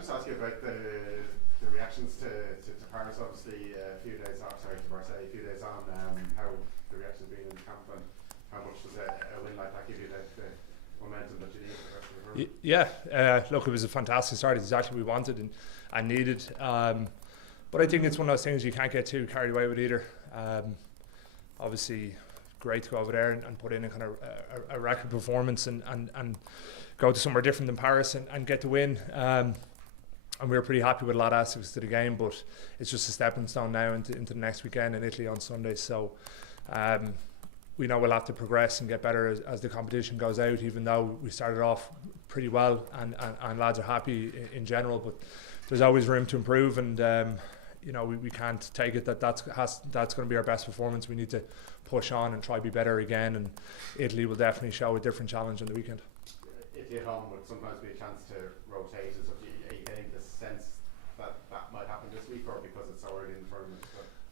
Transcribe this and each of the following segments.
just ask you about the reactions to Paris, obviously a few days off, sorry, to Marseille, a few days on, how the reactions been in the camp, and how much does a win like that give you the momentum that you need for the rest of the tournament? Yeah, look, it was a fantastic start. It's exactly what we wanted and needed. But I think it's one of those things you can't get too carried away with either. Obviously, great to go over there and put in a kind of a record performance and go to somewhere different than Paris and get the win. And we were pretty happy with a lot of aspects to the game, but it's just a stepping stone now into the next weekend in Italy on Sunday. So we know we'll have to progress and get better as the competition goes out, even though we started off pretty well and lads are happy in general, but there's always room to improve, and we can't take it that's going to be our best performance. We need to push on and try to be better again, and Italy will definitely show a different challenge on the weekend. Italy at home would sometimes be a chance to rotate. Are you getting the sense that might happen this week, or because it's so early in the tournament?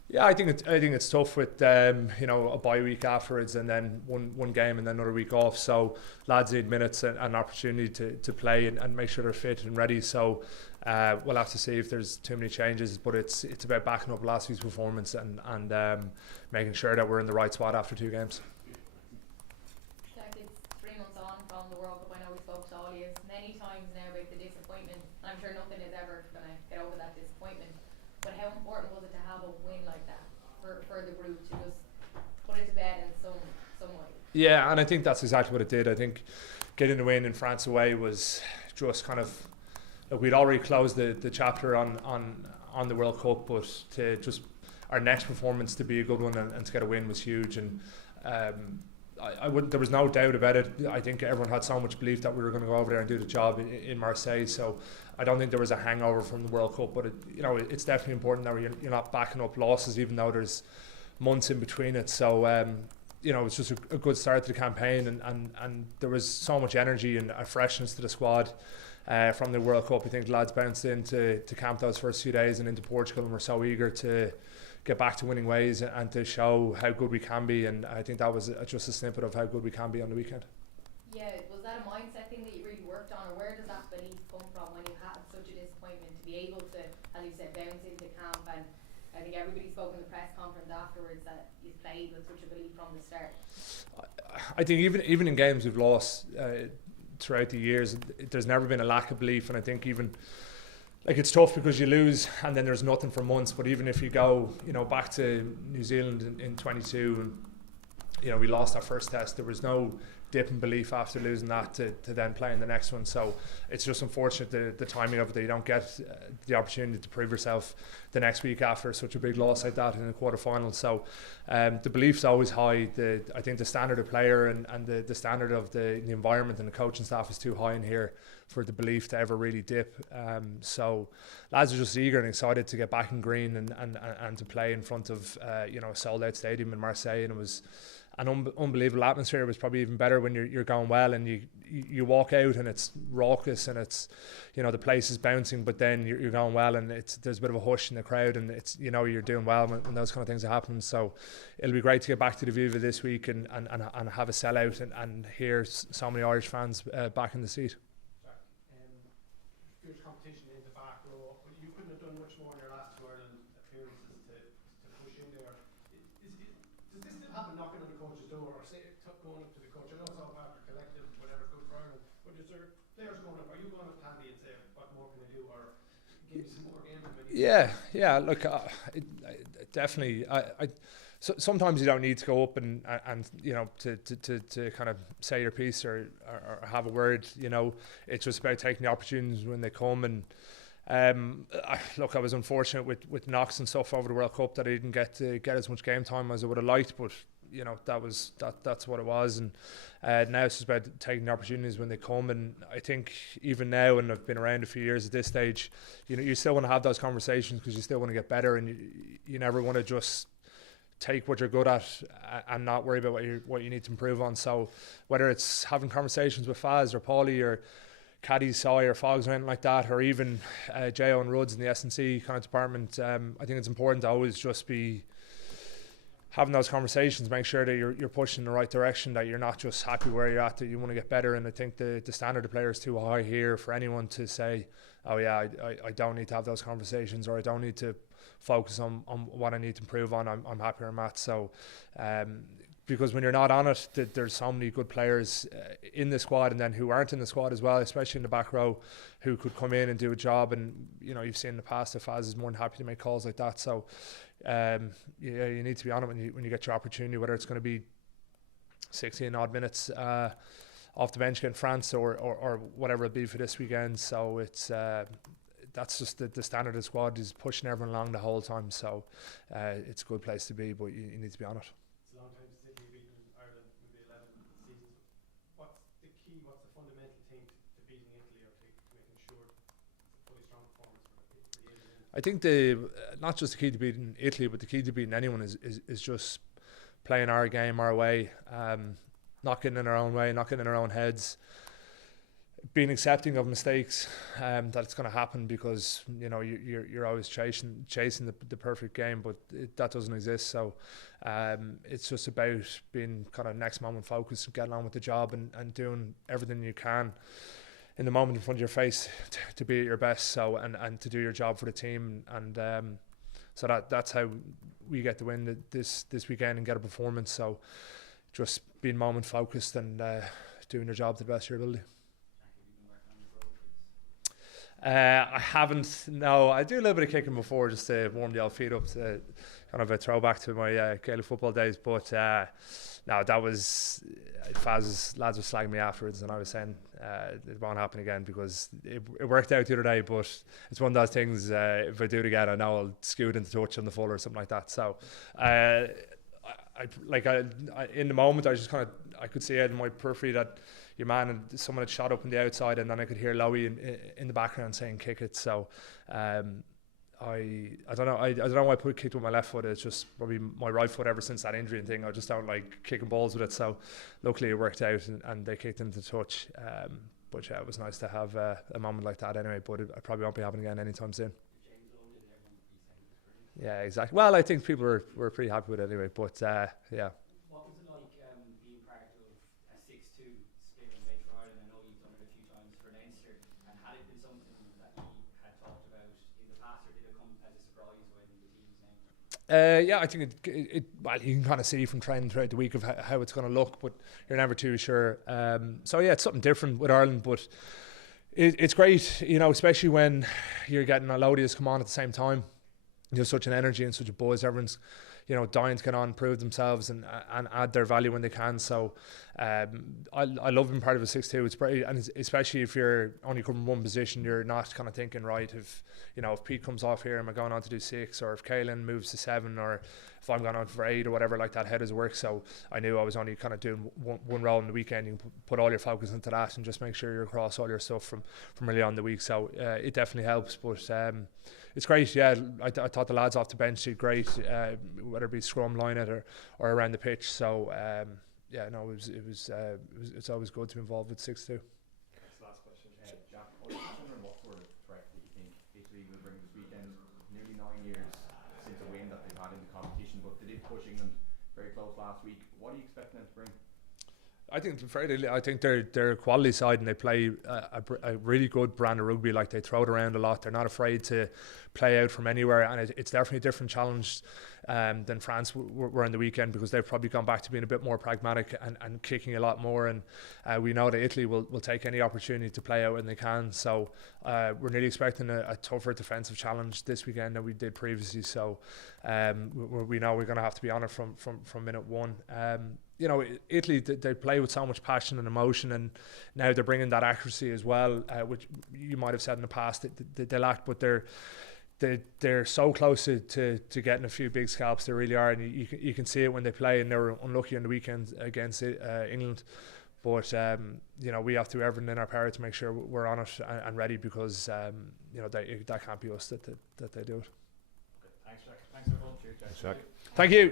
Yeah, I think it's tough with a bye week afterwards, and then one game and then another week off. So lads need minutes and an opportunity to play and make sure they're fit and ready. So we'll have to see if there's too many changes, but it's about backing up last week's performance and making sure that we're in the right spot after 2 games. Jack, it's 3 months on from the World Cup. I know we spoke to all of you many times now about the disappointment. I'm sure nothing is ever going to get over that disappointment. But how important was it to have a win like that for the group to just put it to bed in some way? Yeah, and I think that's exactly what it did. I think getting the win in France away was just kind of, look, we'd already closed the chapter on the World Cup, but to just our next performance to be a good one and to get a win was huge. And there was no doubt about it. I think everyone had so much belief that we were going to go over there and do the job in Marseille. So I don't think there was a hangover from the World Cup, but it's definitely important that you're not backing up losses, even though there's months in between it. So it was just a good start to the campaign, and there was so much energy and a freshness to the squad from the World Cup. I think the lads bounced into camp those first few days and into Portugal, and were so eager to get back to winning ways and to show how good we can be, and I think that was just a snippet of how good we can be on the weekend. Yeah, was that a mindset thing that you really worked on, or where does that belief come from when you had such a disappointment to be able to, as you said, bounce into camp? And I think everybody spoke in the press conference afterwards that you played with such a belief from the start. I think even in games we've lost throughout the years, there's never been a lack of belief, and I think even it's tough because you lose and then there's nothing for months. But even if you go, back to New Zealand in 22, and we lost our first test, there was no dip in belief after losing that to then play in the next one. So it's just unfortunate the timing of it, that you don't get the opportunity to prove yourself the next week after such a big loss like that in the quarterfinal. So the belief's always high. I think the standard of player and the standard of the environment and the coaching staff is too high in here for the belief to ever really dip. So lads are just eager and excited to get back in green and to play in front of a sold out stadium in Marseille. And it was an unbelievable atmosphere. It was probably even better when you're going well and you walk out and it's raucous and it's the place is bouncing, but then you're going well and there's a bit of a hush in the crowd, and it's you're doing well when those kind of things are happening. So it'll be great to get back to the Viva this week and have a sellout and hear so many Irish fans back in the seat. Fierce competition in the back row, but you couldn't have done much more in your last 2 Ireland appearances to push in there. Does this still happen knocking on the coach's door, or say going up to the coach? I know it's all part of the collective, whatever, good for Ireland, but is there players going up? Are you going up to Andy and say, what more can I do, or give me some more games? Yeah. Look, definitely. So sometimes you don't need to go up and to kind of say your piece or have a word. It's just about taking the opportunities when they come. And I was unfortunate with knocks and stuff over the World Cup that I didn't get as much game time as I would have liked, but that's what it was. And now it's just about taking the opportunities when they come. And I think even now, and I've been around a few years at this stage, you still want to have those conversations because you still want to get better, and you never want to just take what you're good at and not worry about what you need to improve on. So whether it's having conversations with Faz or Paulie or Caddy Soy or Fogs or anything like that, or even Jo and Rudds in the S&C kind of department, I think it's important to always just having those conversations, make sure that you're pushing in the right direction, that you're not just happy where you're at, that you want to get better. And I think the standard of player is too high here for anyone to say, oh yeah, I don't need to have those conversations, or I don't need to focus on what I need to improve on. I'm happy where I'm at. So because when you're not on it, there's so many good players in the squad, and then who aren't in the squad as well, especially in the back row, who could come in and do a job. And you've seen in the past that Faz is more than happy to make calls like that. So you need to be on it when you get your opportunity, whether it's going to be 16 odd minutes off the bench against France or whatever it'll be for this weekend. So it's that's just the standard of the squad, is pushing everyone along the whole time. So it's a good place to be, but you need to be on it. It's a long time since Italy beaten Ireland, maybe 11 seasons. What's the key, what's the fundamental thing to beating Italy, or to making sure it's a fully strong performance for the Italy? I think not just the key to beating Italy, but the key to beating anyone is just playing our game our way, not getting in our own way, not getting in our own heads, being accepting of mistakes, that it's going to happen, because you're always chasing the perfect game, but that doesn't exist. So it's just about being kind of next moment focused and getting on with the job, and doing everything you can in the moment in front of your face to be at your best, so and to do your job for the team. And so that's how we get the win this weekend and get a performance. So just being moment focused and doing your job to the best of your ability. I haven't. No, I do a little bit of kicking before, just to warm the old feet up, to kind of a throwback to my Gaelic football days. But no, that was Faz's lads were slagging me afterwards, and I was saying it won't happen again, because it worked out the other day. But it's one of those things. If I do it again, I know I'll skew it into touch on the full or something like that. So in the moment, I just I could see it in my periphery that your man and someone had shot up on the outside, and then I could hear Lowy in the background saying kick it. So I don't know. I don't know why I kicked with my left foot. It's just probably my right foot ever since that injury and thing. I just don't like kicking balls with it. So luckily it worked out, and they kicked into touch. But yeah, it was nice to have a moment like that anyway. But it probably won't be happening again anytime soon. Yeah, exactly. Well, I think people were pretty happy with it anyway. But yeah. What was it like being part of a 6-2 split on Bay for Ireland? I know you've done it a few times for Leinster, and had it been something that you had talked about in the past, or did it come as a surprise when the team was named? Yeah, I think well, you can kind of see from training throughout the week of how it's going to look, but you're never too sure. So yeah, it's something different with Ireland, but it's great, especially when you're getting a load of us come on at the same time. There's such an energy and such a buzz. Everyone's, dying to get on, prove themselves, and add their value when they can. So I love being part of a 6-2. It's pretty, and especially if you're only covering one position, you're not kind of thinking, right, if Pete comes off here, am I going on to do 6, or if Caelan moves to 7, or if I'm going on for 8 or whatever like that, how does it work? So I knew I was only kind of doing one role in the weekend. You can put all your focus into that and just make sure you're across all your stuff from early on in the week. So it definitely helps, but it's great. Yeah, I thought the lads off the bench did great, whether it be scrum, line it, or around the pitch. So yeah, no, it's always good to be involved with 6-2. Last question, Jack. I was wondering what sort of threat do you think Italy will bring this weekend? Nearly 9 years since a win that they've had in the competition, but they did push England very close last week. What are you expecting them to bring? I think they're a quality side, and they play a really good brand of rugby. Like, they throw it around a lot. They're not afraid to play out from anywhere, and it's definitely a different challenge than France were in the weekend, because they've probably gone back to being a bit more pragmatic and kicking a lot more. And we know that Italy will take any opportunity to play out when they can. So we're nearly expecting a tougher defensive challenge this weekend than we did previously. So we know we're going to have to be on it from minute one. Italy, they play with so much passion and emotion, and now they're bringing that accuracy as well, which you might have said in the past that they lacked, but they're so close to getting a few big scalps. They really are, and you can see it when they play, and they were unlucky on the weekend against England. But we have to do everything in our power to make sure we're on it and ready, because that can't be us that they do it. Okay, thanks, Jack. Thanks everyone. Cheers, Jack. Thank you.